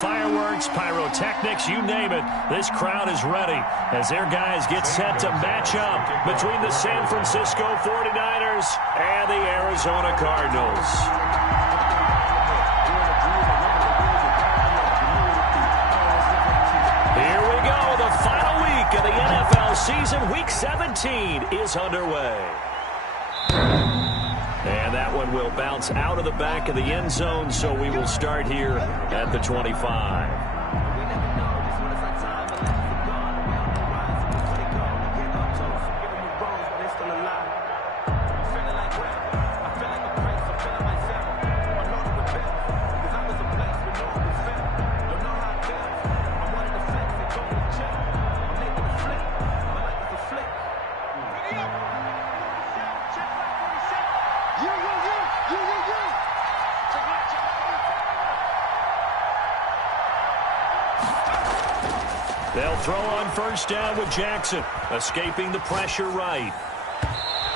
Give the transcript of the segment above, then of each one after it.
Fireworks, pyrotechnics, you name it, this crowd is ready as their guys get set to match up between the San Francisco 49ers and the Arizona Cardinals. Here we go, the final week of the NFL season. Week 17 is underway. And that one will bounce out of the back of the end zone, so we will start here at the 25. They'll throw on first down with Jackson, escaping the pressure right.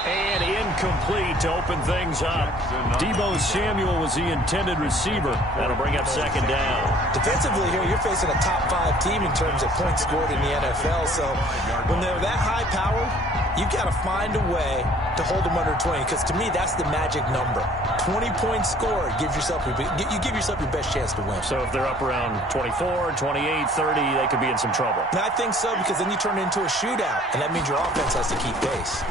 And incomplete to open things up. Deebo Samuel was the intended receiver. That'll bring up second down. Defensively here, you're facing a top 5 team in terms of points scored in the NFL. So when they're that high powered, you've got to find a way to hold them under 20. Because to me, that's the magic number. 20 points scored, you give yourself your best chance to win. So if they're up around 24, 28, 30, they could be in some trouble. And I think so, because then you turn it into a shootout. And that means your offense has to keep pace.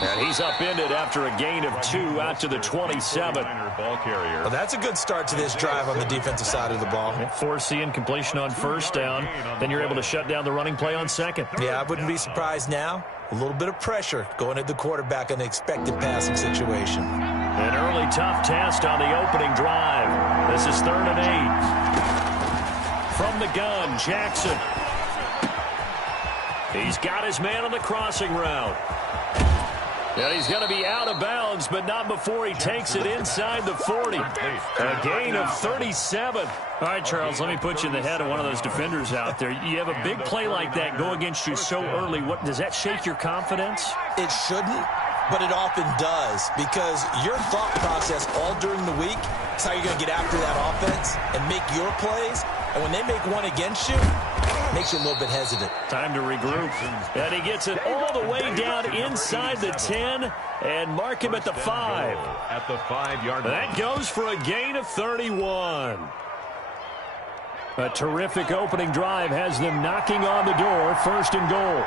And he's upended after a gain of 2 out to the 27. Well, that's a good start to this drive on the defensive side of the ball. Force the incompletion on first down. Then you're able to shut down the running play on second. Yeah, I wouldn't be surprised now. A little bit of pressure going at the quarterback in the expected passing situation. An early tough test on the opening drive. This is 3rd and 8. From the gun, Jackson. He's got his man on the crossing route. And he's going to be out of bounds, but not before he takes it inside the 40. A gain of 37. All right, Charles, let me put you in the head of one of those defenders out there. You have a big play like that go against you so early. What does that shake your confidence? It shouldn't, but it often does, because your thought process all during the week is how you're going to get after that offense and make your plays. And when they make one against you, it makes you a little bit hesitant. Time to regroup. And he gets it all the way down inside the 10 and mark him at the 5. At the 5-yard line. That goes for a gain of 31. A terrific opening drive has them knocking on the door. 1st and goal.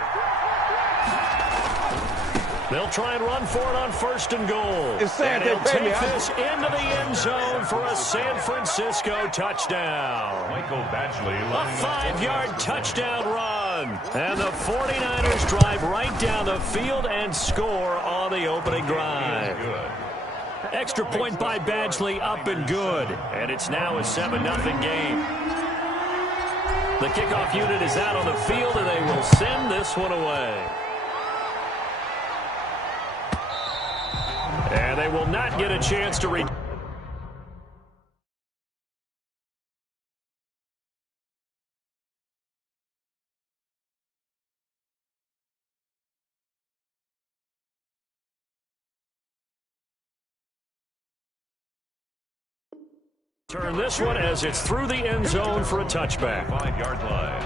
They'll try and run for it on 1st and goal. And he'll take this into the end zone for a San Francisco touchdown. Michael Badgley. A 5-yard touchdown run. And the 49ers drive right down the field and score on the opening drive. Extra point by Badgley, up and good. And it's now a 7-0 game. The kickoff unit is out on the field, and they will send this one away. And they will not get a chance to return. Turn this one as it's through the end zone for a touchback. 5-yard line.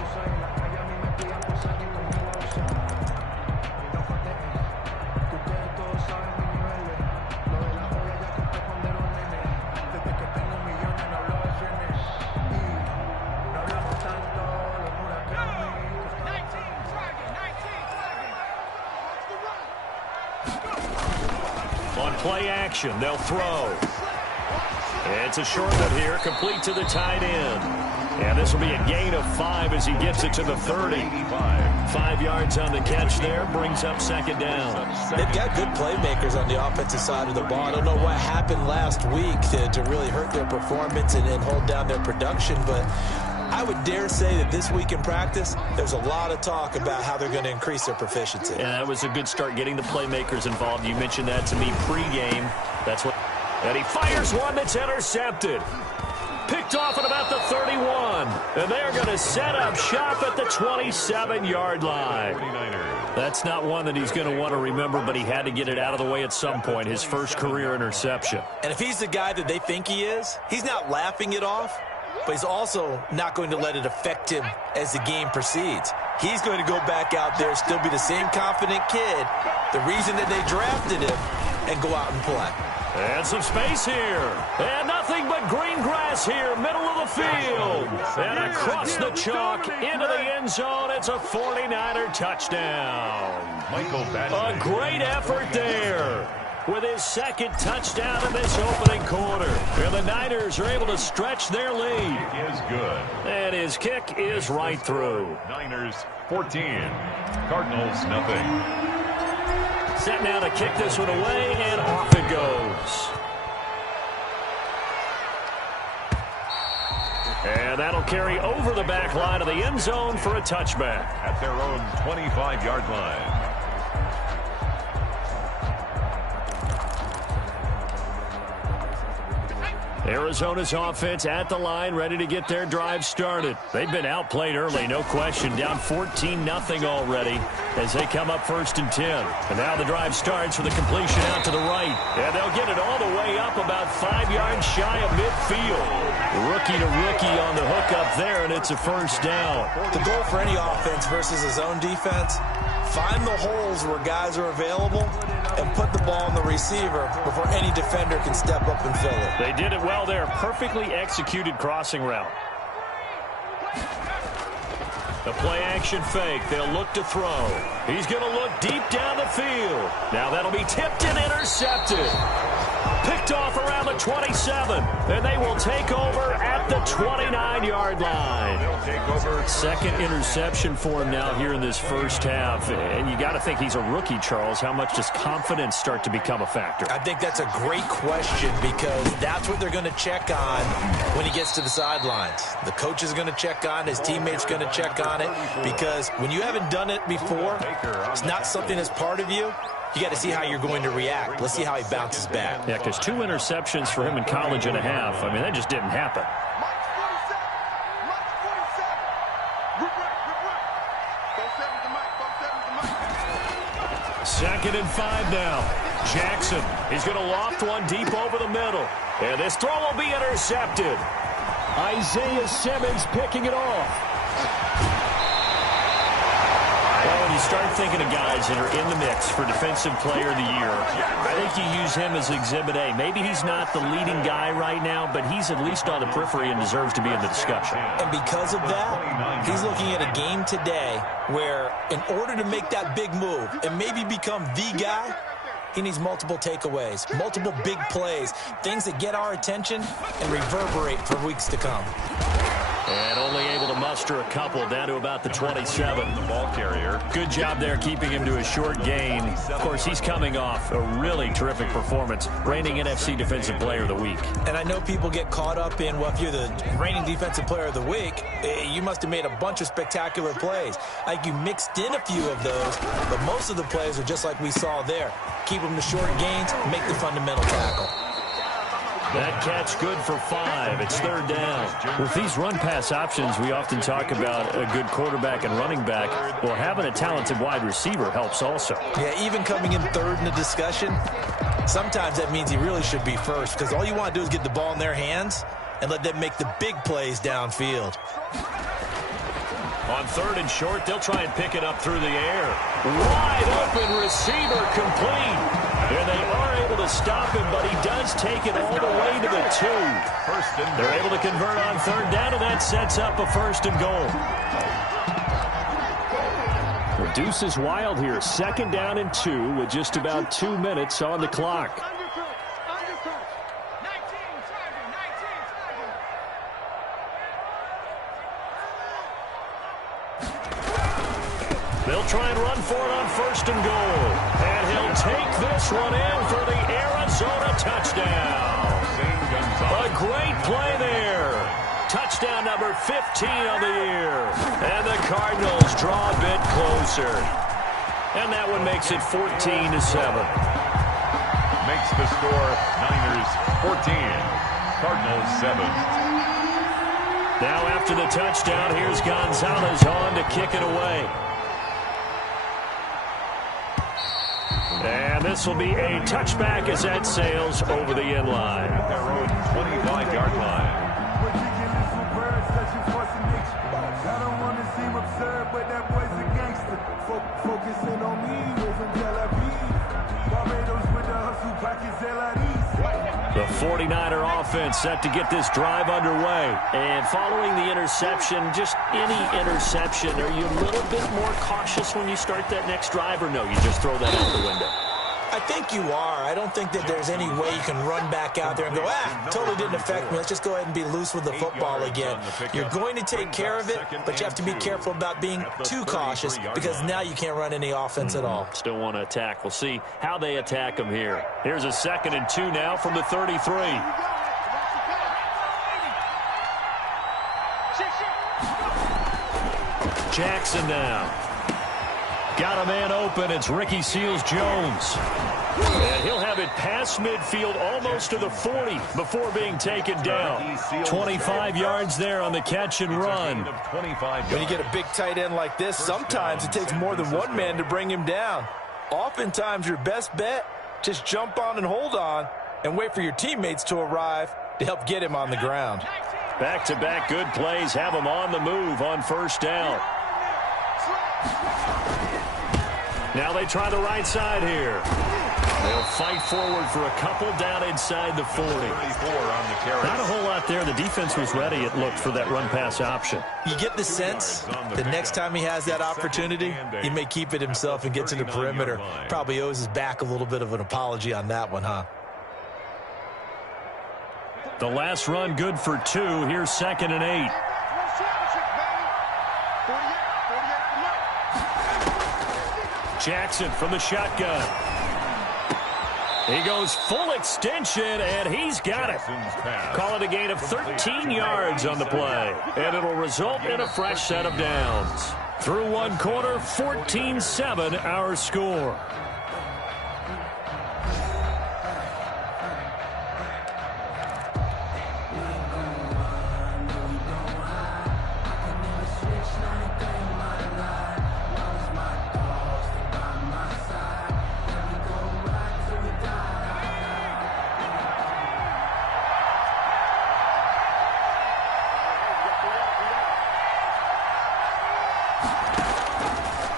On play action, they'll throw. It's a short one here, complete to the tight end. And this will be a gain of 5 as he gets it to the 30. 5 yards on the catch there, brings up second down. They've got good playmakers on the offensive side of the ball. I don't know what happened last week to really hurt their performance and hold down their production, but I would dare say that this week in practice, there's a lot of talk about how they're going to increase their proficiency. Yeah, that was a good start getting the playmakers involved. You mentioned that to me pregame. That's what. And he fires one that's intercepted. Picked off at about the 31. And they're going to set up shop at the 27-yard line. That's not one that he's going to want to remember, but he had to get it out of the way at some point, his first career interception. And if he's the guy that they think he is, he's not laughing it off. but he's also not going to let it affect him as the game proceeds. He's going to go back out there, still be the same confident kid, the reason that they drafted him, and go out and play. And some space here. And nothing but green grass here, middle of the field. And across the chalk, into the end zone. It's a 49er touchdown. A great effort there with his second touchdown in this opening quarter. And the Niners are able to stretch their lead. Kick is good. And his kick is right through. Niners 14, Cardinals nothing. Set now to kick this one away, and off it goes. And that'll carry over the back line of the end zone for a touchback. At their own 25-yard line. Arizona's offense at the line, ready to get their drive started. They've been outplayed early, no question. Down 14-0 already as they come up 1st and 10. And now the drive starts with a completion out to the right. And they'll get it all the way up about 5 yards shy of midfield. Rookie to rookie on the hook up there, and it's a first down. The goal for any offense versus his own defense, find the holes where guys are available and put the ball on the receiver before any defender can step up and fill it. They did it well there. Perfectly executed crossing route. The play action fake. They'll look to throw. He's going to look deep down the field. Now that'll be tipped and intercepted. Picked off around the 27. And they will take over at the 29-yard line. Second interception for him now here in this first half. And you got to think he's a rookie, Charles. How much does confidence start to become a factor? I think that's a great question because that's what they're going to check on when he gets to the sidelines. The coach is going to check on, his teammates going to check on it, because when you haven't done it before, it's not something that's part of you. You got to see how you're going to react. Let's see how he bounces back. Yeah, because 2 interceptions for him in college and a half. I mean, that just didn't happen. Second and 5 now. Jackson, he's going to loft one deep over the middle. And this throw will be intercepted. Isaiah Simmons picking it off. Well, when you start thinking of guys that are in the mix for Defensive Player of the Year, I think you use him as Exhibit A. Maybe he's not the leading guy right now, but he's at least on the periphery and deserves to be in the discussion. And because of that, he's looking at a game today where in order to make that big move and maybe become the guy, he needs multiple takeaways, multiple big plays, things that get our attention and reverberate for weeks to come. And only able to muster a couple down to about the 27. The ball carrier. Good job there keeping him to a short gain. Of course, he's coming off a really terrific performance, reigning NFC Defensive Player of the Week. And I know people get caught up in, well, if you're the reigning Defensive Player of the Week, you must have made a bunch of spectacular plays. I think you mixed in a few of those, but most of the plays are just like we saw there. Keep them to short gains, make the fundamental tackle. That catch good for 5. It's 3rd down. With these run-pass options, we often talk about a good quarterback and running back. Well, having a talented wide receiver helps also. Yeah, even coming in 3rd in the discussion, sometimes that means he really should be first because all you want to do is get the ball in their hands and let them make the big plays downfield. On 3rd and short, they'll try and pick it up through the air. Wide open receiver complete. And they are able to stop him, but he does take it all the way to the 2. They're able to convert on 3rd down, and that sets up a 1st and goal. The deuce is wild here. 2nd down and 2 with just about 2 minutes on the clock. They'll try and run for it on 1st and goal. And he'll take this one in for the Arizona touchdown. A great play there. Touchdown number 15 on the year. And the Cardinals draw a bit closer. And that one makes it 14-7. Makes the score Niners 14, Cardinals 7. Now after the touchdown, here's Gonzalez on to kick it away. And this will be a touchback as that sails over the end line. Their own 25-yard line. 49er offense set to get this drive underway. And following the interception, just any interception, are you a little bit more cautious when you start that next drive, or no, you just throw that out the window? I think you are. I don't think that there's any way you can run back out there and go, totally didn't affect me. Let's just go ahead and be loose with the football again. You're going to take care of it, but you have to be careful about being too cautious because now you can't run any offense at all. Still want to attack. We'll see how they attack them here. Here's a 2nd and 2 now from the 33. Jackson now. Got a man open. It's Ricky Seals-Jones. And he'll have it past midfield almost to the 40 before being taken down. 25 yards there on the catch and run. When you get a big tight end like this, sometimes it takes more than one man to bring him down. Oftentimes your best bet, just jump on and hold on and wait for your teammates to arrive to help get him on the ground. Back-to-back good plays have him on the move on first down. Now they try the right side here. They'll fight forward for a couple down inside the 40. Not a whole lot there. The defense was ready, it looked, for that run-pass option. You get the sense the next time he has that opportunity, he may keep it himself and get to the perimeter. Probably owes his back a little bit of an apology on that one, huh? The last run good for 2. Here's 2nd and 8. Jackson from the shotgun. He goes full extension, and he's got it. Call it a gain of 13 yards on the play, and it'll result in a fresh set of downs. Through one quarter, 14-7 our score.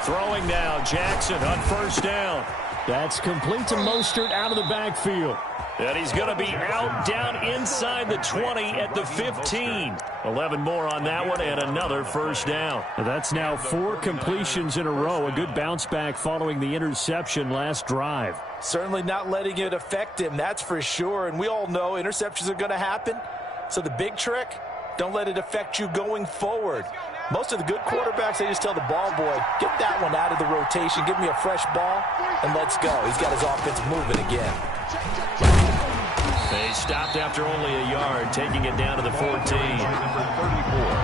Throwing now, Jackson on first down. That's complete to Mostert out of the backfield. And he's going to be out down inside the 20 at the 15. 11 more on that one and another first down. That's now 4 completions in a row. A good bounce back following the interception last drive. Certainly not letting it affect him, that's for sure. And we all know interceptions are going to happen. So the big trick, don't let it affect you going forward. Most of the good quarterbacks, they just tell the ball boy, get that one out of the rotation, give me a fresh ball, and let's go. He's got his offense moving again. They stopped after only a yard, taking it down to the 14.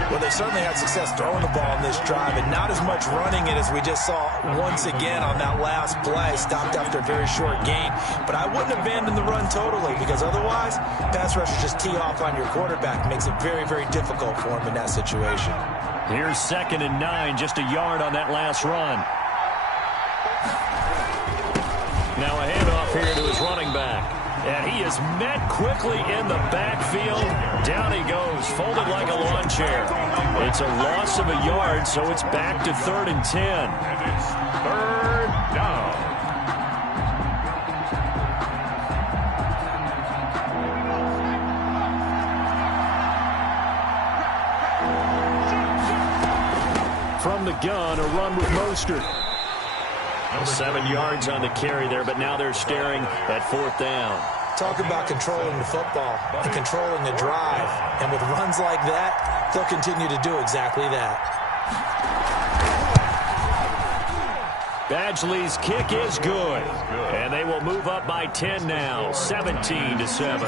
Well, they certainly had success throwing the ball in this drive, and not as much running it as we just saw once again on that last play. Stopped after a very short gain. But I wouldn't abandon the run totally, because otherwise, pass rushers just tee off on your quarterback. Makes it very, very difficult for him in that situation. Here's 2nd and 9, just a yard on that last run. Now a handoff here to his running back. And he is met quickly in the backfield. Down he goes, folded like a lawn chair. It's a loss of a yard, so it's back to 3rd and 10. And it's 3rd down. From the gun, a run with Mostert. 7 yards on the carry there, but now they're staring at 4th down. Talk about controlling the football and controlling the drive. And with runs like that, they'll continue to do exactly that. Badgley's kick is good. And they will move up by 10 now, 17-7.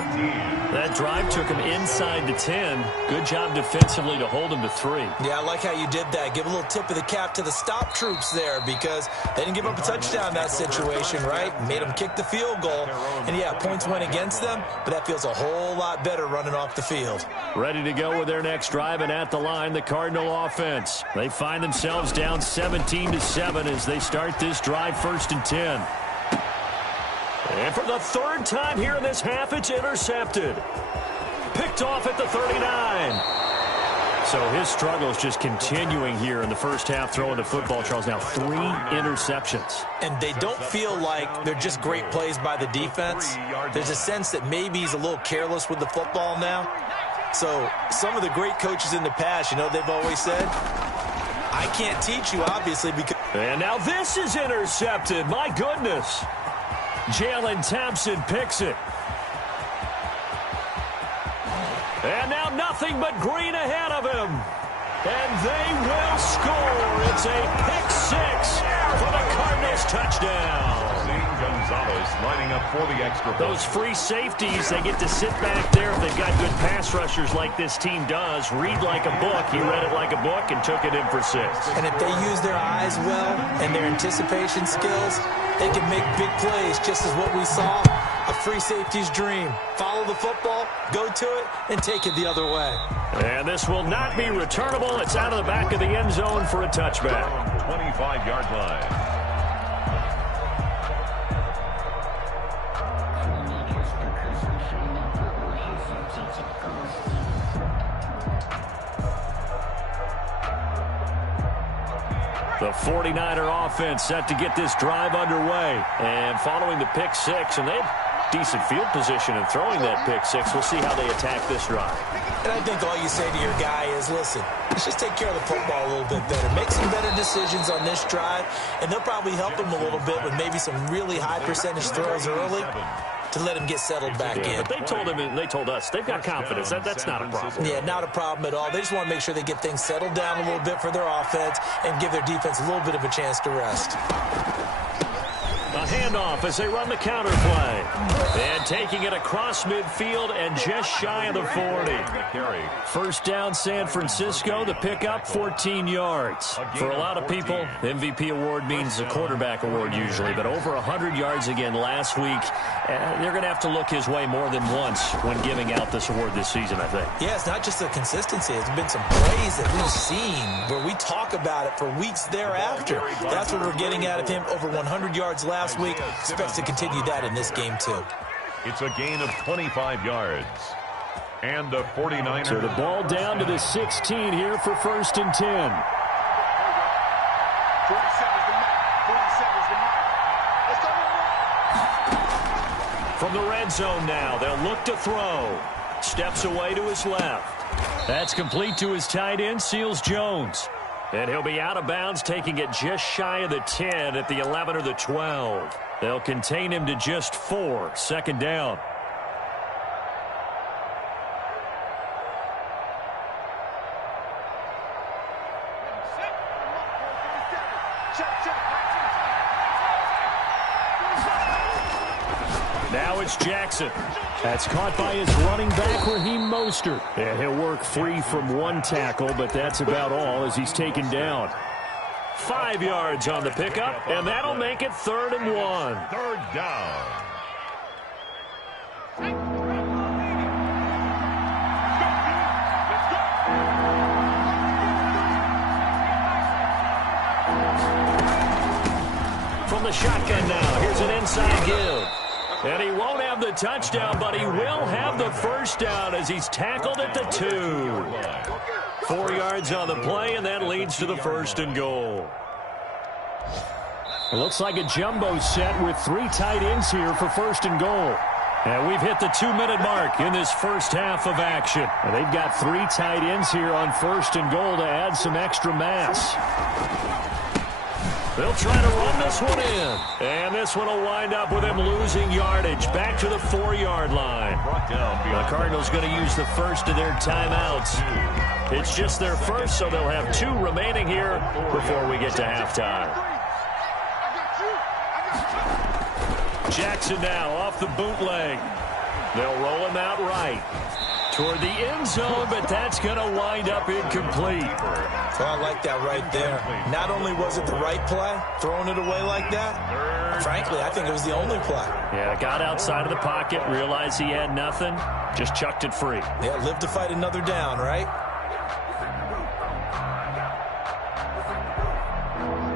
That drive took him inside the 10. Good job defensively to hold him to 3. Yeah, I like how you did that. Give a little tip of the cap to the stop troops there, because they didn't give up a touchdown in that situation, right? Made them kick the field goal. And yeah, points went against them, but that feels a whole lot better running off the field. Ready to go with their next drive, and at the line, the Cardinal offense. They find themselves down 17-7 as they start this drive 1st and 10. And for the 3rd time here in this half, it's intercepted. Picked off at the 39. So his struggle is just continuing here in the first half, throwing the football. Charles, now 3 interceptions. And they don't feel like they're just great plays by the defense. There's a sense that maybe he's a little careless with the football now. So some of the great coaches in the past, you know, they've always said, I can't teach you, obviously, because... And now this is intercepted. My goodness. Jalen Thompson picks it. And now nothing but green ahead of him. And they will score. It's a pick 6 for the Cardinals touchdown. Gonzalez lining up for the extra point. Those free safeties, they get to sit back there if they've got good pass rushers like this team does. Read like a book. He read it like a book and took it in for 6. And if they use their eyes well and their anticipation skills, they can make big plays, just as what we saw. A free safety's dream. Follow the football, go to it, and take it the other way. And this will not be returnable. It's out of the back of the end zone for a touchback. 25-yard line. The 49er offense set to get this drive underway. And following the pick 6, and they have decent field position in throwing that pick 6. We'll see how they attack this drive. And I think all you say to your guy is, listen, let's just take care of the football a little bit better. Make some better decisions on this drive, and they'll probably help him a little bit with maybe some really high percentage throws early to let him get settled back in. But they told him, and they told us, they've got confidence. That's not a problem. Yeah, not a problem at all. They just want to make sure they get things settled down a little bit for their offense and give their defense a little bit of a chance to rest. A handoff as they run the counter play. And taking it across midfield and just shy of the 40. First down, San Francisco. The pickup, 14 yards. For a lot of people, MVP award means a quarterback award usually, but over 100 yards again last week. They're going to have to look his way more than once when giving out this award this season, I think. Yeah, it's not just the consistency. It's been some plays that we've seen where we talk about it for weeks thereafter. That's what we're getting out of him. Over 100 yards last week. Expects to continue that in this game, too. It's a gain of 25 yards. And the 49ers. So the ball down to the 16 here for 1st and 10. From the red zone now, they'll look to throw. Steps away to his left. That's complete to his tight end, Seals Jones. And he'll be out of bounds, taking it just shy of the 10 at the 11 or the 12. They'll contain him to just 4. 2nd down. Now it's Jackson. That's caught by his running back, Raheem Mostert. And he'll work free from one tackle, but that's about all as he's taken down. 5 yards on the pickup, and that'll make it 3rd and 1. 3rd down. From the shotgun now, here's an inside give. And he won't have the touchdown, but he will have the first down as he's tackled at the 2. 4 yards on the play, and that leads to the 1st and goal. It looks like a jumbo set with 3 tight ends here for 1st and goal. And we've hit the 2-minute mark in this first half of action. And they've got 3 tight ends here on 1st and goal to add some extra mass. They'll try to run this one in. And this one will wind up with him losing yardage back to the 4-yard line. The Cardinals going to use the first of their timeouts. It's just their first, so they'll have 2 remaining here before we get to halftime. Jackson now off the bootleg. They'll roll him out right toward the end zone, but that's going to wind up incomplete. Well, I like that right there. Not only was it the right play, throwing it away like that, frankly, I think it was the only play. Yeah, got outside of the pocket, realized he had nothing, just chucked it free. Yeah, live to fight another down, right?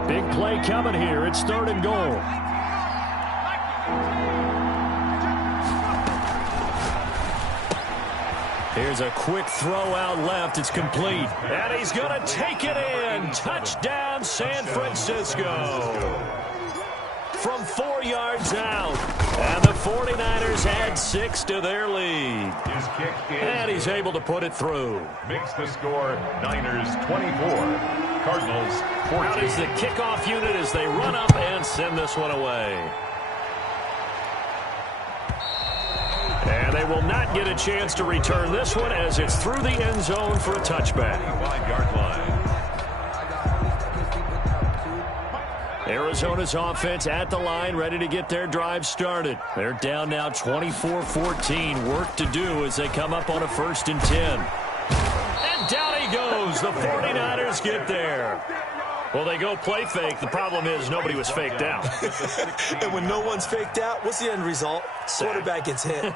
Big play coming here. It's 3rd and goal. Here's a quick throw out left. It's complete. And he's going to take it in. Touchdown, San Francisco. From 4 yards out. And the 49ers add 6 to their lead. His kick is and he's able to put it through. Makes the score Niners 24, Cardinals 14. Out is the kickoff unit as they run up and send this one away. And they will not get a chance to return this one as it's through the end zone for a touchback. 5-yard line. Arizona's offense at the line, ready to get their drive started. They're down now 24-14. Work to do as they come up on a 1st and 10. And down he goes. The 49ers get there. Well, they go play fake. The problem is nobody was faked out. And when no one's faked out, what's the end result? Quarterback gets hit.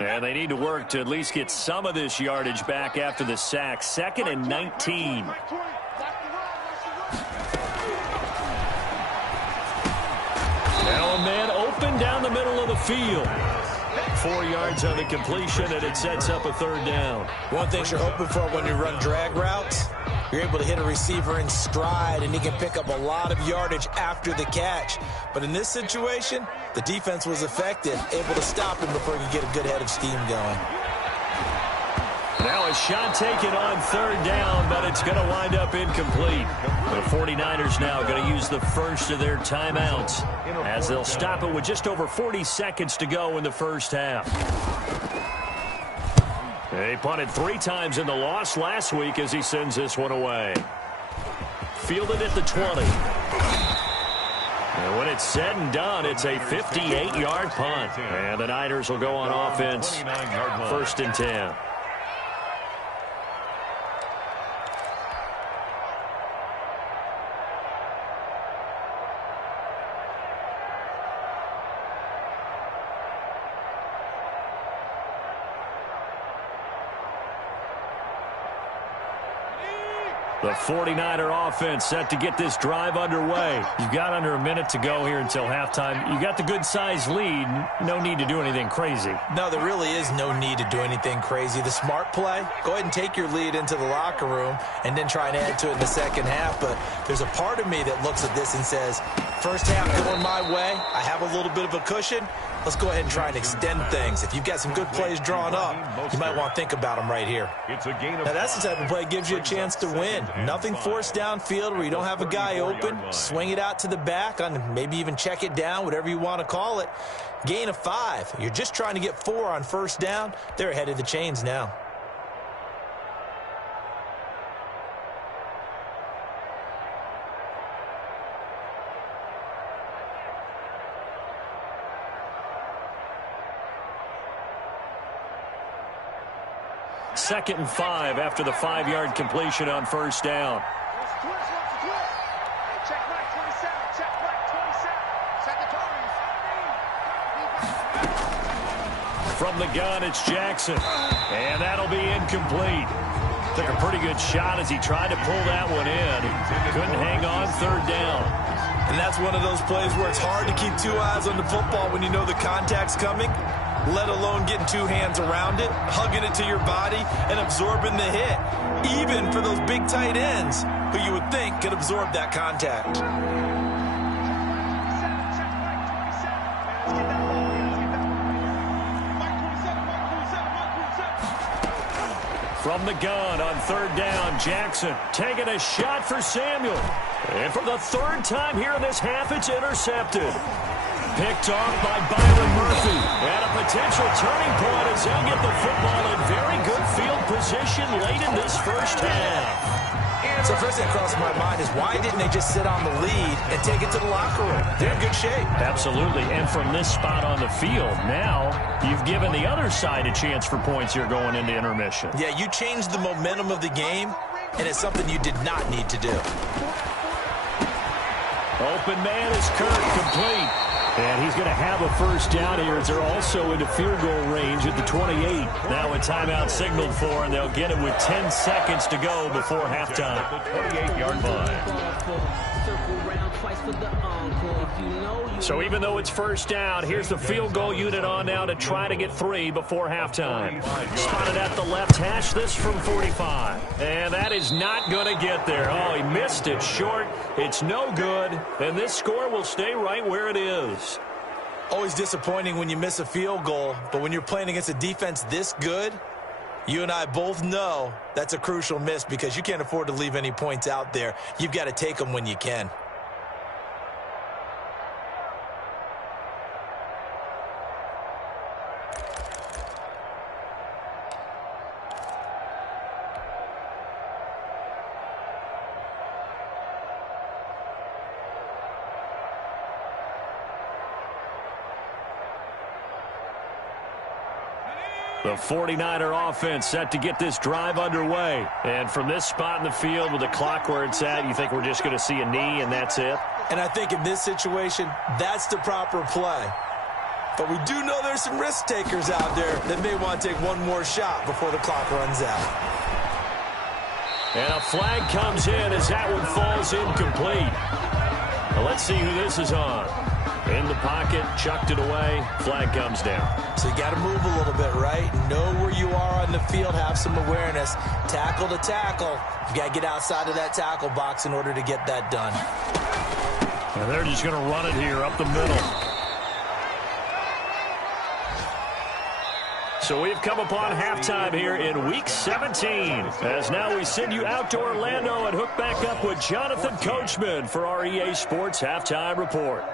And they need to work to at least get some of this yardage back after the sack. 2nd and 19. Now a man open down the middle of the field. 4 yards on the completion, and it sets up a 3rd down. One thing you're hoping for when you run drag routes, you're able to hit a receiver in stride, and he can pick up a lot of yardage after the catch. But in this situation, the defense was effective, able to stop him before he could get a good head of steam going. Now a shot taken on 3rd down, but it's going to wind up incomplete. The 49ers now going to use the first of their timeouts as they'll stop it with just over 40 seconds to go in the first half. They punted 3 times in the loss last week as he sends this one away. Fielded at the 20. And when it's said and done, it's a 58-yard punt. And the Niners will go on offense, 1st and 10. The 49er offense set to get this drive underway. You've got under a minute to go here until halftime. You got the good-sized lead. No need to do anything crazy. No, there really is no need to do anything crazy. The smart play, go ahead and take your lead into the locker room and then try and add to it in the second half. But there's a part of me that looks at this and says, first half going my way, I have a little bit of a cushion. Let's go ahead and try and extend things. If you've got some good plays drawn up, you might want to think about them right here. Now, that's the type of play that gives you a chance to win. Nothing forced downfield where you don't have a guy open. Swing it out to the back, on maybe even check it down, whatever you want to call it. Gain of 5. You're just trying to get 4 on 1st down. They're ahead of the chains now. Second and 5 after the 5-yard completion on 1st down. From the gun, it's Jackson. And that'll be incomplete. Took a pretty good shot as he tried to pull that one in. Couldn't hang on 3rd down. And that's one of those plays where it's hard to keep 2 eyes on the football when you know the contact's coming, let alone getting 2 hands around it, hugging it to your body, and absorbing the hit. Even for those big tight ends who you would think could absorb that contact. From the gun on 3rd down, Jackson taking a shot for Samuel. And for the 3rd time here in this half, it's intercepted. Picked off by Byron Murphy. And a potential turning point as they'll get the football in very good field position late in this first half. So first thing that crossed my mind is why didn't they just sit on the lead and take it to the locker room? They're in good shape. Absolutely. And from this spot on the field, now you've given the other side a chance for points here going into intermission. Yeah, you changed the momentum of the game, and it's something you did not need to do. Open man is Kirk, complete. And he's going to have a first down here as they're also into field goal range at the 28. Now a timeout signaled for, and they'll get it with 10 seconds to go before halftime. 28-yard line. So even though it's first down, here's the field goal unit on now to try to get 3 before halftime. Spotted at the left hash, this from 45. And that is not going to get there. Oh, he missed it short. It's no good. And this score will stay right where it is. Always disappointing when you miss a field goal, but when you're playing against a defense this good, you and I both know that's a crucial miss because you can't afford to leave any points out there. You've got to take them when you can. The 49er offense set to get this drive underway. And from this spot in the field with the clock where it's at, you think we're just going to see a knee and that's it? And I think in this situation, that's the proper play. But we do know there's some risk takers out there that may want to take one more shot before the clock runs out. And a flag comes in as that one falls incomplete. Now let's see who this is on. In the pocket, chucked it away, flag comes down. So you got to move a little bit, right? Know where you are on the field, have some awareness. Tackle to tackle. You got to get outside of that tackle box in order to get that done. And they're just going to run it here up the middle. So we've come upon halftime here in Week 17. As now we send you out to Orlando and hook back up with Jonathan Coachman for our EA Sports Halftime Report.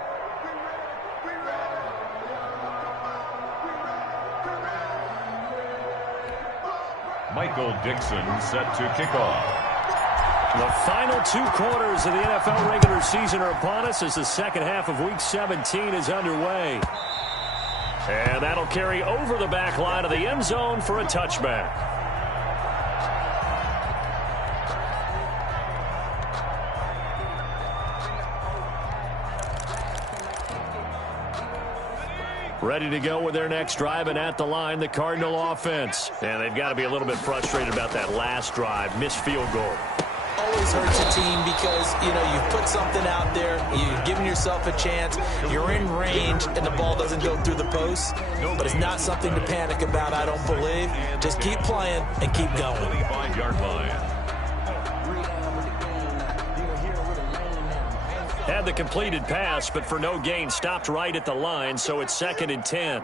Michael Dixon set to kick off. The final 2 quarters of the NFL regular season are upon us as the second half of Week 17 is underway. And that'll carry over the back line of the end zone for a touchback. Ready to go with their next drive, and at the line, the Cardinal offense. And they've got to be a little bit frustrated about that last drive, missed field goal. Always hurts a team because, you know, you've put something out there, you've given yourself a chance, you're in range, and the ball doesn't go through the post. But it's not something to panic about, I don't believe. Just keep playing and keep going. 25-yard line. Had the completed pass, but for no gain, stopped right at the line, so it's 2nd and 10.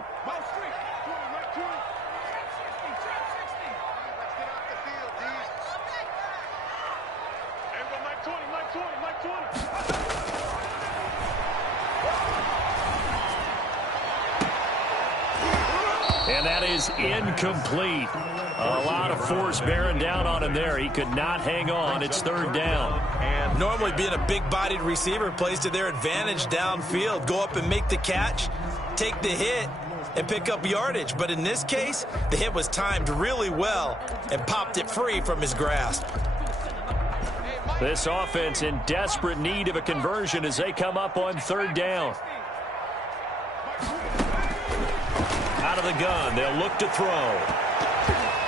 And that is incomplete. A lot of force bearing down on him there. He could not hang on. It's 3rd down. And normally being a big-bodied receiver plays to their advantage downfield. Go up and make the catch, take the hit, and pick up yardage. But in this case, the hit was timed really well and popped it free from his grasp. This offense in desperate need of a conversion as they come up on 3rd down. Out of the gun, they'll look to throw.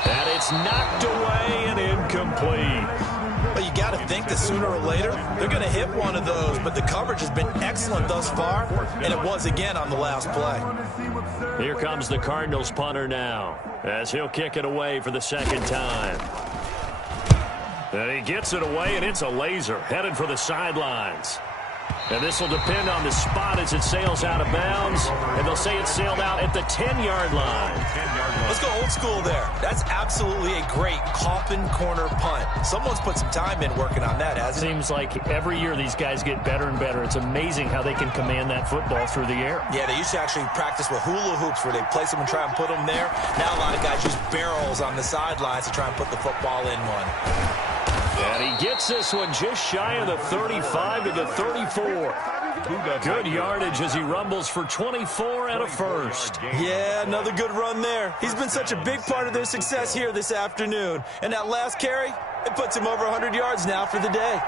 And it's knocked away and incomplete. Well, you got to think that sooner or later, they're going to hit one of those, but the coverage has been excellent thus far, and it was again on the last play. Here comes the Cardinals punter now, as he'll kick it away for the 2nd time. And he gets it away, and it's a laser, headed for the sidelines. And this will depend on the spot as it sails out of bounds. And they'll say it sailed out at the 10-yard line. Let's go old school there. That's absolutely a great coffin corner punt. Someone's put some time in working on that, hasn't it? Seems like every year these guys get better and better. It's amazing how they can command that football through the air. Yeah, they used to actually practice with hula hoops where they place them and try and put them there. Now a lot of guys use barrels on the sidelines to try and put the football in one. And he gets this one just shy of the 35 to the 34. Good yardage as he rumbles for 24 and a first. Yeah, another good run there. He's been such a big part of their success here this afternoon. And that last carry, it puts him over 100 yards now for the day.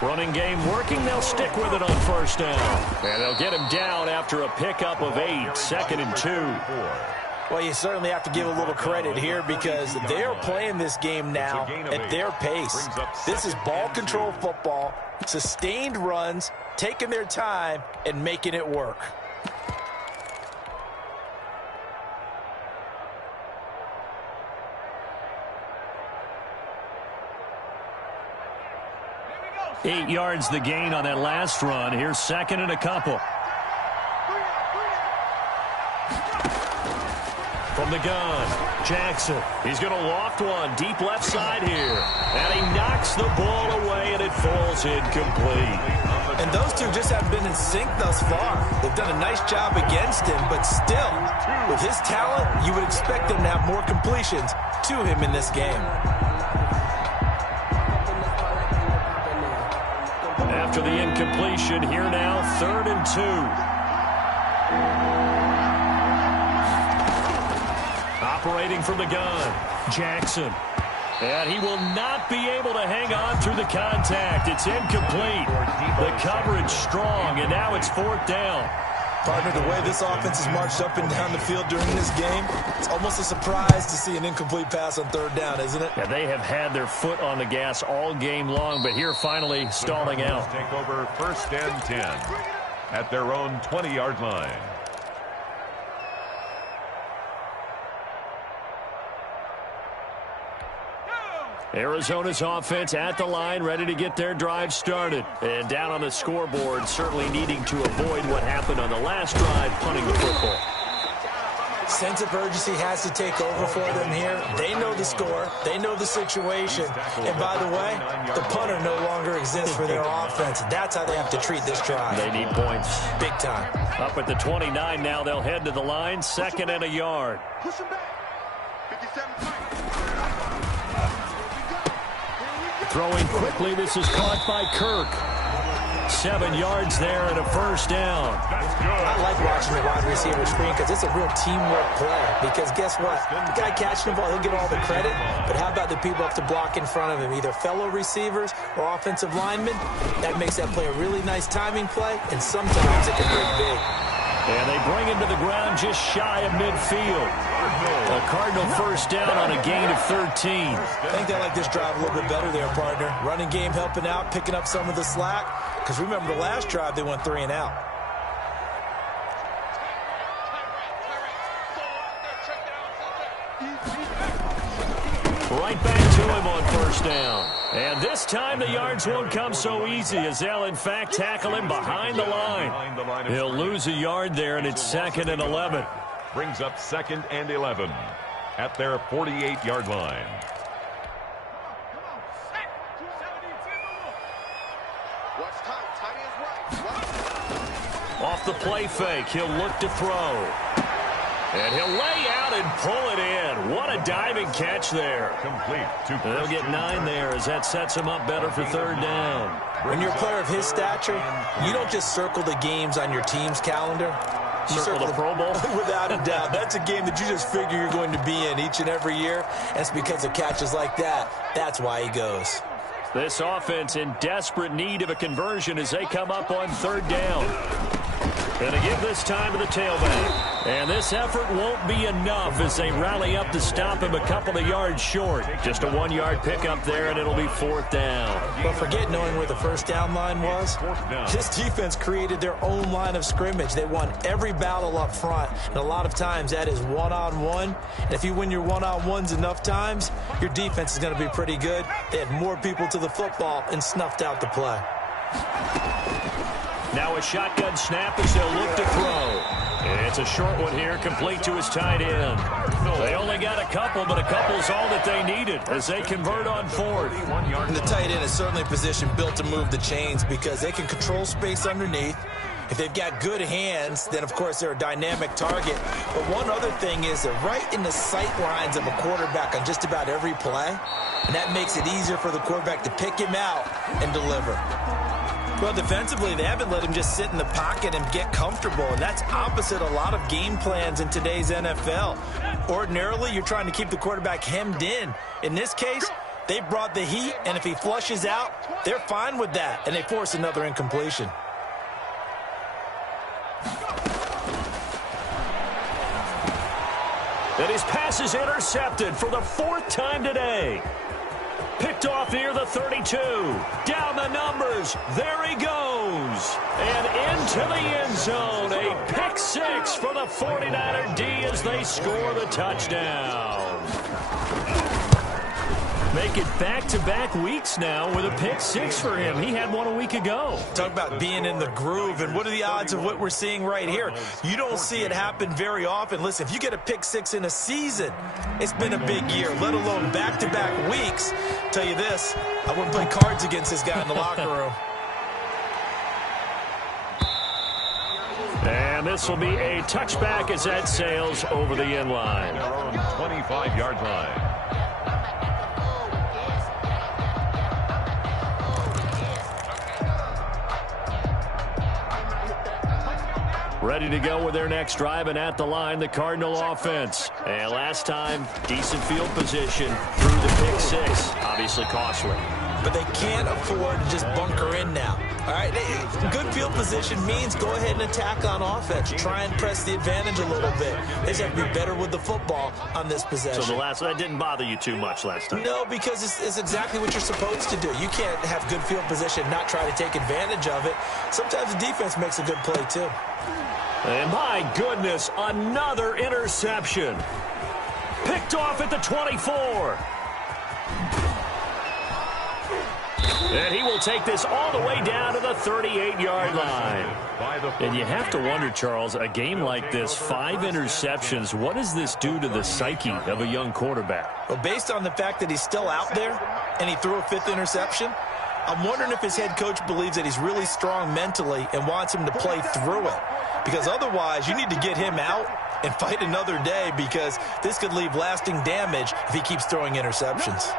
Running game working. They'll stick with it on first down. And they'll get him down after a pickup of 8, 2nd and 2. Well, you certainly have to give a little credit here because they're playing this game now at their pace. This is ball control football, sustained runs, taking their time, and making it work. Eight yards the gain on that last run. Here's 2nd and a couple. From the gun, Jackson. He's going to loft one deep left side here. And he knocks the ball away, and it falls incomplete. And those two just haven't been in sync thus far. They've done a nice job against him, but still, with his talent, you would expect them to have more completions to him in this game. After the incompletion, here now, 3rd and 2. Operating from the gun, Jackson. And he will not be able to hang on through the contact. It's incomplete. The coverage strong, and now it's 4th down. Partner, the way this offense has marched up and down the field during this game, it's almost a surprise to see an incomplete pass on 3rd down, isn't it? Yeah, they have had their foot on the gas all game long, but here finally stalling out. Take over 1st and 10 at their own 20-yard line. Arizona's offense at the line, ready to get their drive started. And down on the scoreboard, certainly needing to avoid what happened on the last drive, punting the football. Sense of urgency has to take over for them here. They know the score. They know the situation. And by the way, the punter no longer exists for their offense. That's how they have to treat this drive. They need points. Big time. Up at the 29 now, they'll head to the line, 2nd and a yard. Push him back. 57. Throwing quickly, this is caught by Kirk. 7 yards there and a 1st down. I like watching the wide receiver screen because it's a real teamwork play. Because guess what? The guy catching the ball, he'll get all the credit. But how about the people up to block in front of him? Either fellow receivers or offensive linemen. That makes that play a really nice timing play. And sometimes it can break big. And they bring him to the ground just shy of midfield. A Cardinal 1st down on a gain of 13. I think they like this drive a little bit better there, partner. Running game helping out, picking up some of the slack. Because remember, the last drive, they went 3 and out. Right back to him on 1st down. And this time the yards won't come so easy as they'll, in fact, tackle him behind the line. He'll lose a yard there, and it's 2nd and 11. Brings up 2nd and 11 at their 48-yard line. Off the play fake, he'll look to throw. And he'll lay out and pull it in. What a diving catch there. Complete. They'll get 9 there as that sets him up better for 3rd down. When you're a player of his stature, you don't just circle the games on your team's calendar. You Circle the Pro Bowl? Without a doubt. That's a game that you just figure you're going to be in each and every year. And it's because of catches like that. That's why he goes. This offense in desperate need of a conversion as they come up on 3rd down. Going to give this time to the tailback. And this effort won't be enough as they rally up to stop him a couple of yards short. Just a 1-yard pickup there, and it'll be 4th down. But forget knowing where the 1st down line was. This defense created their own line of scrimmage. They won every battle up front. And a lot of times that is one-on-one. And if you win your one-on-ones enough times, your defense is going to be pretty good. They had more people to the football and snuffed out the play. Now a shotgun snap as they'll look to throw. It's a short one here, complete to his tight end. They only got a couple, but a couple's all that they needed as they convert on 4th. And the tight end is certainly a position built to move the chains because they can control space underneath. If they've got good hands, then, of course, they're a dynamic target. But one other thing is they're right in the sight lines of a quarterback on just about every play. And that makes it easier for the quarterback to pick him out and deliver. Well, defensively, they haven't let him just sit in the pocket and get comfortable, and that's opposite a lot of game plans in today's NFL. Ordinarily, you're trying to keep the quarterback hemmed in. In this case, They brought the heat, and if he flushes out, they're fine with that, and they force another incompletion. And his pass is intercepted for the 4th time today. Picked off near the 32. Down the numbers. There he goes. And into the end zone. A pick 6 for the 49er D as they score the touchdown. Make it back-to-back weeks now with a pick 6 for him. He had one a week ago. Talk about being in the groove, and what are the odds of what we're seeing right here? You don't see it happen very often. Listen, if you get a pick 6 in a season, it's been a big year, let alone back-to-back weeks. Tell you this, I wouldn't play cards against this guy in the locker room. And this will be a touchback as that sails over the end line. Their own 25-yard line. Ready to go with their next drive, and at the line, the Cardinal offense. And last time, decent field position through the pick 6. Obviously costly. But they can't afford to just bunker in now. All right, good field position means go ahead and attack on offense. Try and press the advantage a little bit. They just have to be better with the football on this possession. So that didn't bother you too much last time? No, because it's exactly what you're supposed to do. You can't have good field position, not try to take advantage of it. Sometimes the defense makes a good play too. And my goodness, another interception. Picked off at the 24. And he will take this all the way down to the 38-yard line. And you have to wonder, Charles, a game like this, 5 interceptions, what does this do to the psyche of a young quarterback? Well, based on the fact that he's still out there and he threw a 5th interception, I'm wondering if his head coach believes that he's really strong mentally and wants him to play through it. Because otherwise, you need to get him out and fight another day, because this could leave lasting damage if he keeps throwing interceptions.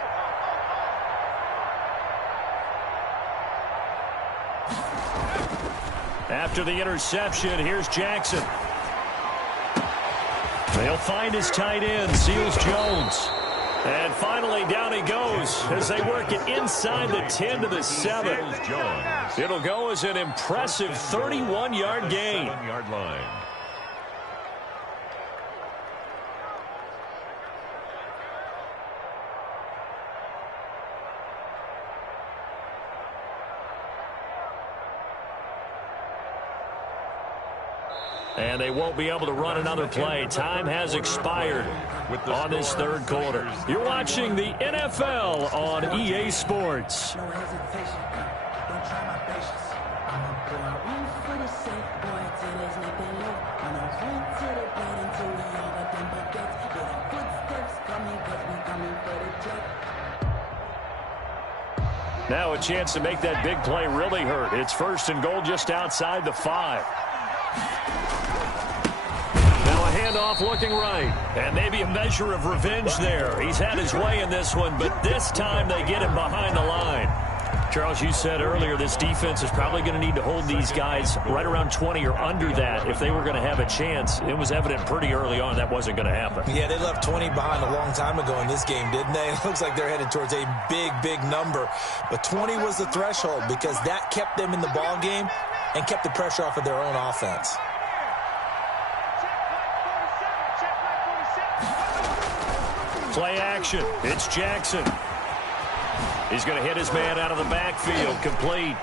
After the interception, here's Jackson. They'll find his tight end, Seals Jones. And finally, down he goes as they work it inside the 10 to the 7. It'll go as an impressive 31-yard gain. Yard line. And they won't be able to run another play. Time has expired on this 3rd quarter. You're watching the NFL on EA Sports. Now a chance to make that big play really hurt. It's 1st and goal just outside the 5. Handoff looking right, and maybe a measure of revenge there. He's had his way in this one, but this time they get him behind the line. Charles, you said earlier this defense is probably going to need to hold these guys right around 20 or under that if they were going to have a chance. It was evident pretty early on that wasn't going to happen. Yeah, they left 20 behind a long time ago in this game, didn't they? It looks like they're headed towards a big, big number. But 20 was the threshold because that kept them in the ball game and kept the pressure off of their own offense. Play action. It's Jackson. He's going to hit his man out of the backfield. Complete.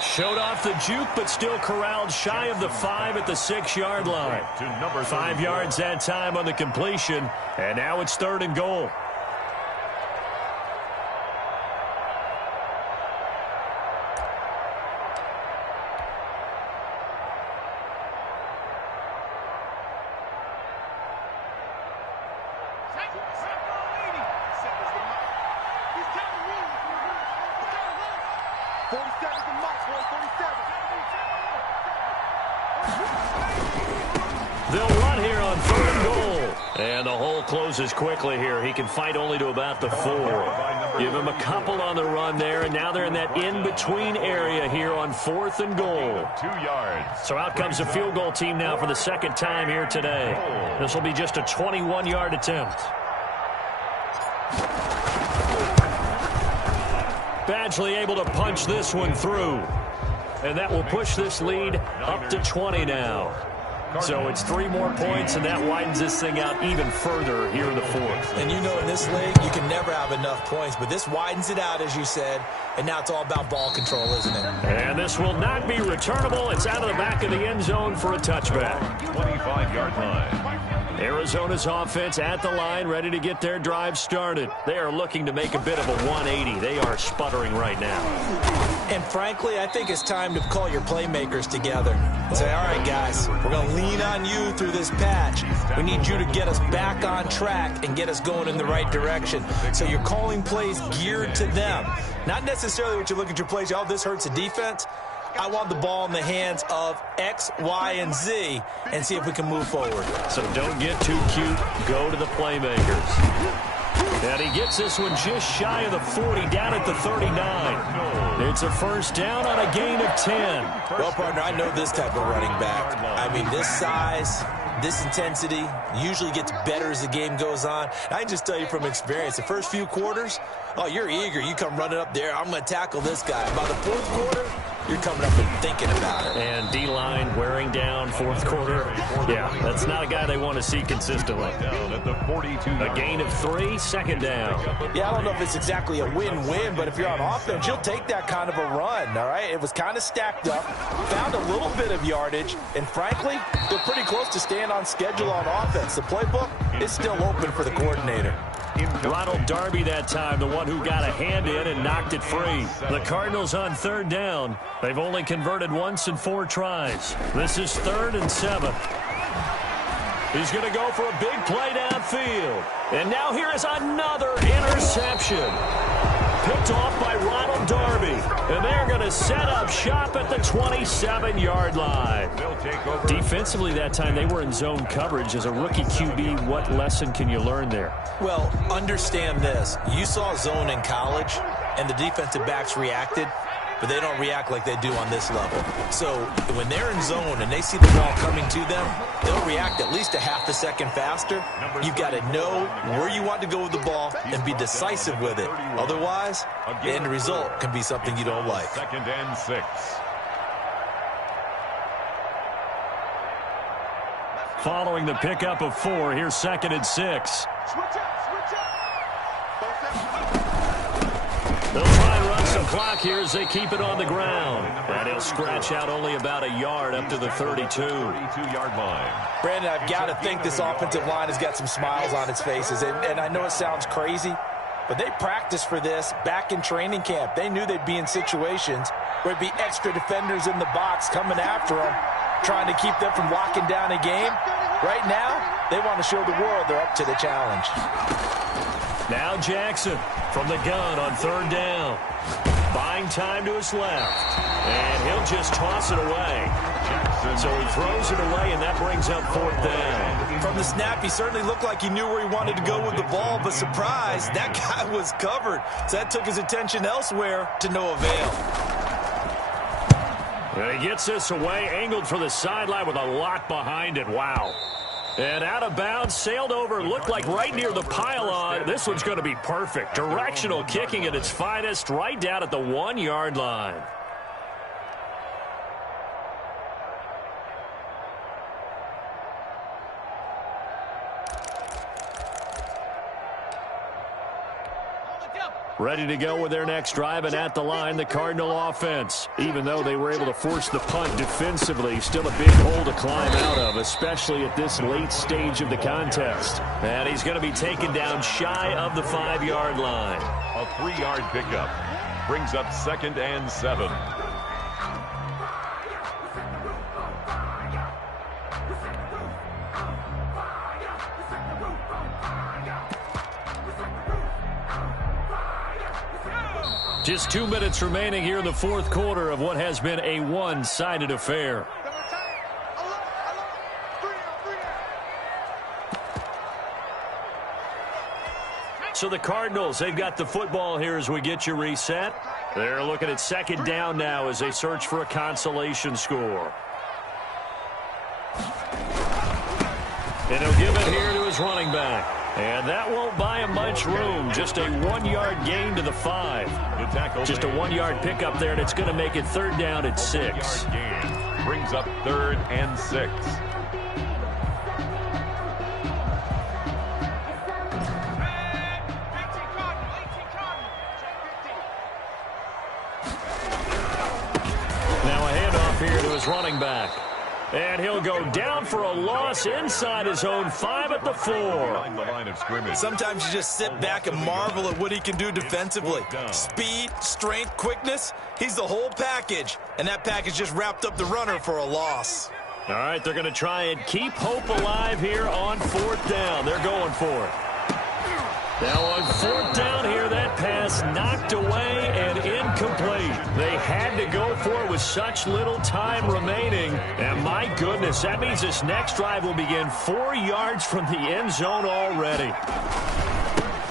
Showed off the juke, but still corralled shy of the 5 at the 6-yard line. 5 yards that time on the completion, and now it's 3rd and goal. They'll run here on 3rd and goal. And the hole closes quickly here. He can fight only to about the 4. Give him a couple on the run there, and now they're in that in-between area here on 4th and goal. 2 yards. So out comes the field goal team now for the 2nd time here today. This will be just a 21-yard attempt. Badgley able to punch this one through. And that will push this lead up to 20 now. So it's 3 more points, and that widens this thing out even further here in the fourth. And you know, in this league, you can never have enough points, but this widens it out, as you said, and now it's all about ball control, isn't it? And this will not be returnable. It's out of the back of the end zone for a touchback. 25-yard line. Arizona's offense at the line, ready to get their drive started. They are looking to make a bit of a 180. They are sputtering right now. And frankly, I think it's time to call your playmakers together and say, all right, guys, we're going to lean on you through this patch. We need you to get us back on track and get us going in the right direction. So you're calling plays geared to them. Not necessarily what you look at your plays, oh, this hurts the defense. I want the ball in the hands of X, Y, and Z and see if we can move forward. So don't get too cute. Go to the playmakers. And he gets this one just shy of the 40, down at the 39. It's a first down on a gain of 10. Well, partner, I know this type of running back. I mean, this size, this intensity usually gets better as the game goes on. I can just tell you from experience, the first few quarters, oh, you're eager. You come running up there, I'm going to tackle this guy. By the fourth quarter, you're coming up and thinking about it. And D-line wearing down fourth quarter. Yeah, that's not a guy they want to see consistently. A gain of 3, second down. Yeah, I don't know if it's exactly a win-win, but if you're on offense, you'll take that kind of a run, all right? It was kind of stacked up, found a little bit of yardage, and frankly, they're pretty close to staying on schedule on offense. The playbook is still open for the coordinator. Ronald Darby that time, the one who got a hand in and knocked it free. The Cardinals on third down. They've only converted once in 4 tries. This is 3rd and 7. He's going to go for a big play downfield. And now here is another interception. Picked off by Ronald Darby. And they're going to set up shop at the 27-yard line. Defensively that time, they were in zone coverage. As a rookie QB, what lesson can you learn there? Well, understand this. You saw zone in college, and the defensive backs reacted, but they don't react like they do on this level. So when they're in zone and they see the ball coming to them, they'll react at least a half a second faster. You've got to know where you want to go with the ball and be decisive with it. Otherwise, the end result can be something you don't like. 2nd and 6. Following the pickup of 4, here's 2nd and 6. They'll try and run some clock here as they keep it on the ground. And he'll scratch out only about a yard up to the 32-yard line. Brandon, I've got to think this offensive line has got some smiles on its faces. And I know it sounds crazy, but they practiced for this back in training camp. They knew they'd be in situations where there'd be extra defenders in the box coming after them, trying to keep them from locking down a game. Right now, they want to show the world they're up to the challenge. Now Jackson from the gun on 3rd down. Buying time to his left. And he'll just toss it away. So he throws it away, and that brings up 4th down. From the snap, he certainly looked like he knew where he wanted to go with the ball, but surprise, that guy was covered. So that took his attention elsewhere to no avail. And he gets this away, angled for the sideline with a lock behind it. Wow. And out of bounds, sailed over, looked like right near the pylon. This one's going to be perfect. Directional kicking at its finest, right down at the 1-yard line. Ready to go with their next drive, and at the line, the Cardinal offense. Even though they were able to force the punt defensively, still a big hole to climb out of, especially at this late stage of the contest. And he's going to be taken down shy of the 5-yard line. A 3-yard pickup brings up 2nd and 7. Just 2 minutes remaining here in the fourth quarter of what has been a one-sided affair. So the Cardinals, they've got the football here as we get you reset. They're looking at 2nd down now as they search for a consolation score. And he'll give it here to his running back. And that won't buy him much room. Just a 1-yard gain to the 5. Just a 1-yard pickup there, and it's going to make it 3rd down at 6. Brings up 3rd and 6. Now a handoff here to his running back. And he'll go down for a loss inside his own 5 at the 4. Sometimes you just sit back and marvel at what he can do defensively. Speed, strength, quickness, he's the whole package. And that package just wrapped up the runner for a loss. All right, they're going to try and keep hope alive here on 4th down. They're going for it. Now on 4th down here, that pass knocked away and incomplete. They had to go for it with such little time remaining. And my goodness, that means this next drive will begin 4 yards from the end zone already.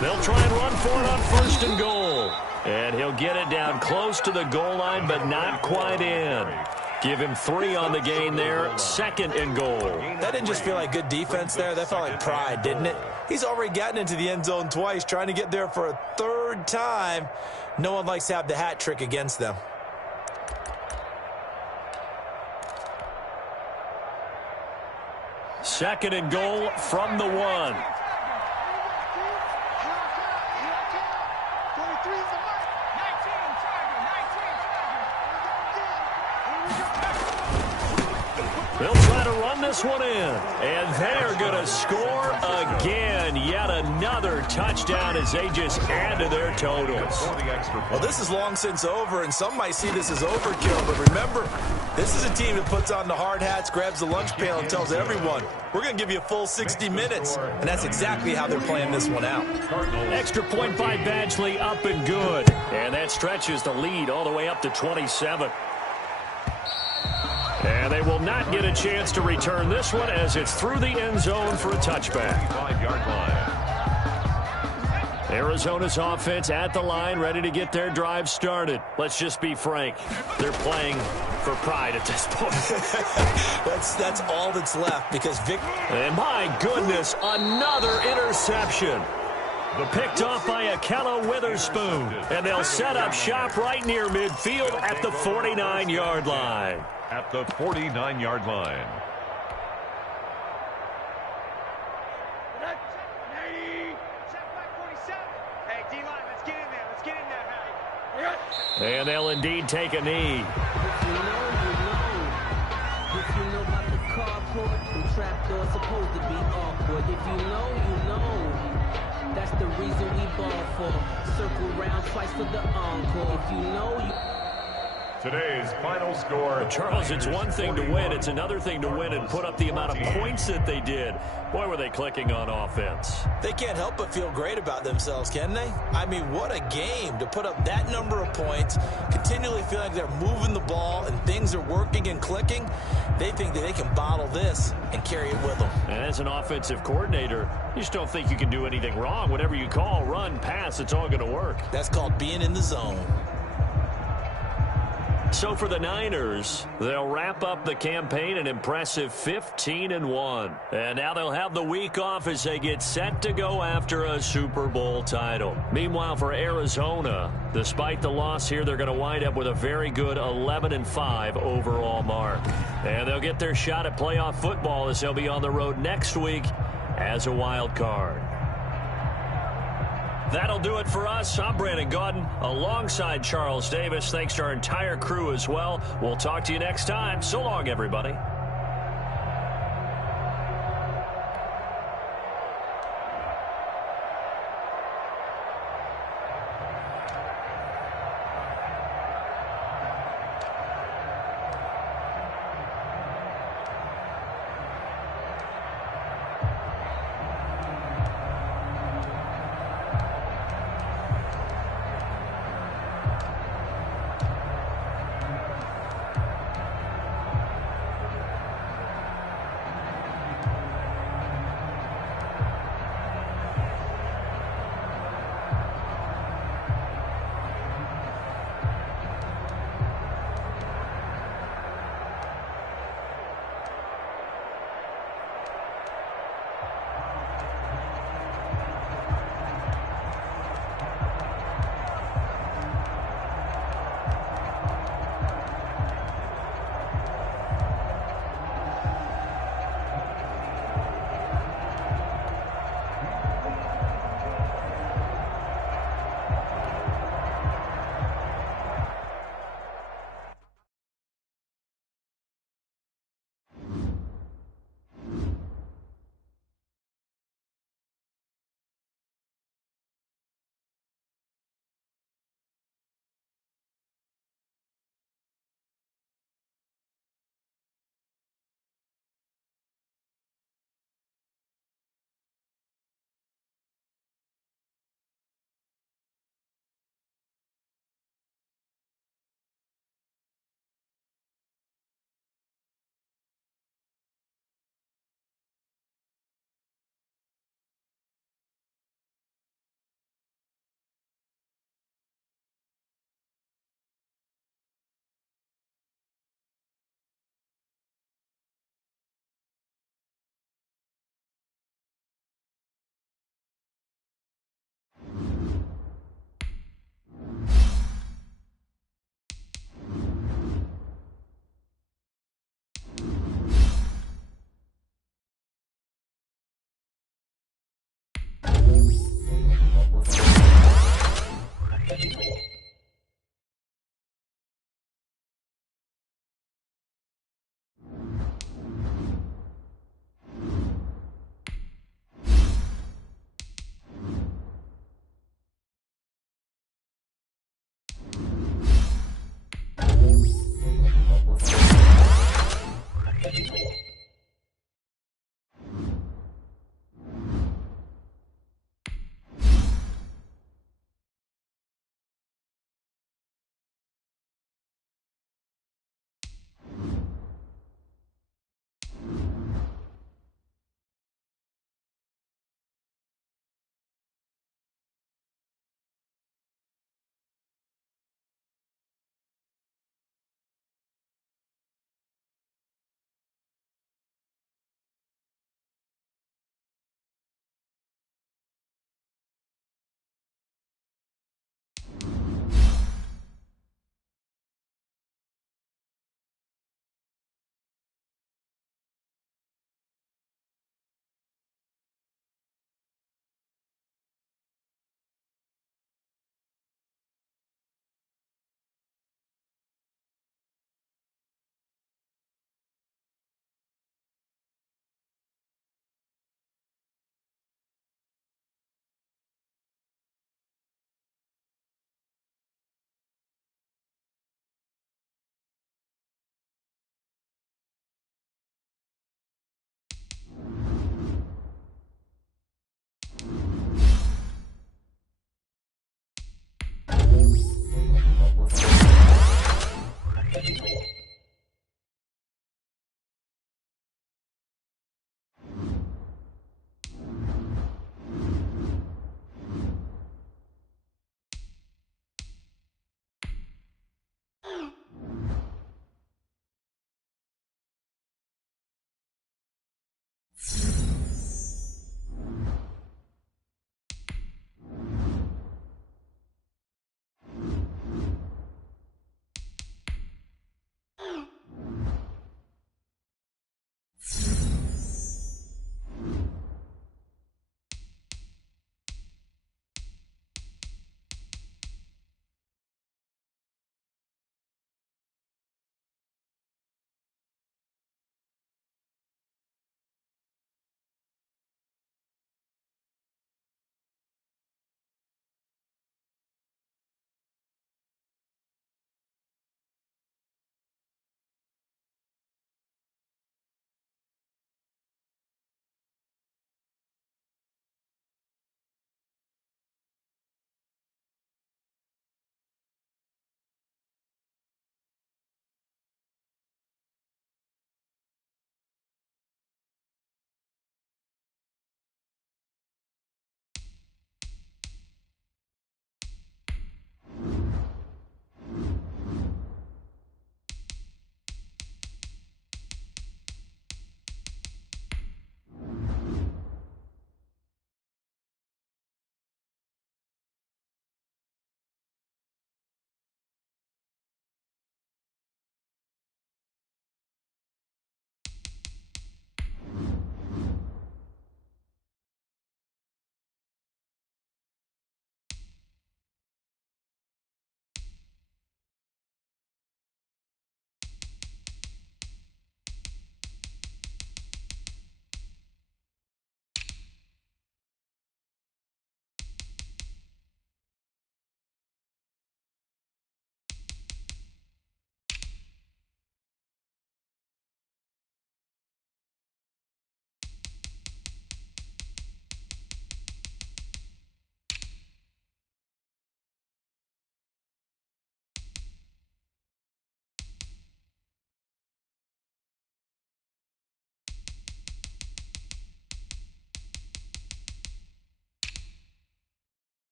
They'll try and run for it on 1st and goal. And he'll get it down close to the goal line, but not quite in. Give him 3 on the gain there, 2nd and goal. That didn't just feel like good defense there. That felt like pride, didn't it? He's already gotten into the end zone twice, trying to get there for a 3rd time. No one likes to have the hat trick against them. Second and goal from the 1. They'll try to run this one in. And they're going to score again. Yet another touchdown as they just add to their totals. Well, this is long since over, and some might see this as overkill. But remember, this is a team that puts on the hard hats, grabs the lunch pail, and tells everyone, we're going to give you a full 60 minutes. And that's exactly how they're playing this one out. Extra point by Badgley, up and good. And that stretches the lead all the way up to 27. And they will not get a chance to return this one as it's through the end zone for a touchback. 5-yard line. Arizona's offense at the line, ready to get their drive started. Let's just be frank. They're playing for pride at this point. That's all that's left because Vic... And my goodness, another interception. Picked off by Akella Witherspoon. And they'll set up shop right near midfield at the 49-yard line. At the 49-yard line. Hey, D-line, let's get in there. Let's get in there, man. And they'll indeed take a knee. If you know about the carport, the trapdoor's supposed to be awkward. If you know, you know. That's the reason we ball for. Circle round twice for the encore. If you know, you... Today's final score. Charles, it's one thing to win. It's another thing to win and put up the amount of points that they did. Boy, were they clicking on offense. They can't help but feel great about themselves, can they? I mean, what a game to put up that number of points, continually feel like they're moving the ball and things are working and clicking. They think that they can bottle this and carry it with them. And as an offensive coordinator, you just don't think you can do anything wrong. Whatever you call, run, pass, it's all going to work. That's called being in the zone. So for the Niners, they'll wrap up the campaign an impressive 15-1. And now they'll have the week off as they get set to go after a Super Bowl title. Meanwhile, for Arizona, despite the loss here, they're going to wind up with a very good 11-5 overall mark. And they'll get their shot at playoff football as they'll be on the road next week as a wild card. That'll do it for us. I'm Brandon Gaudin alongside Charles Davis. Thanks to our entire crew as well. We'll talk to you next time. So long, everybody.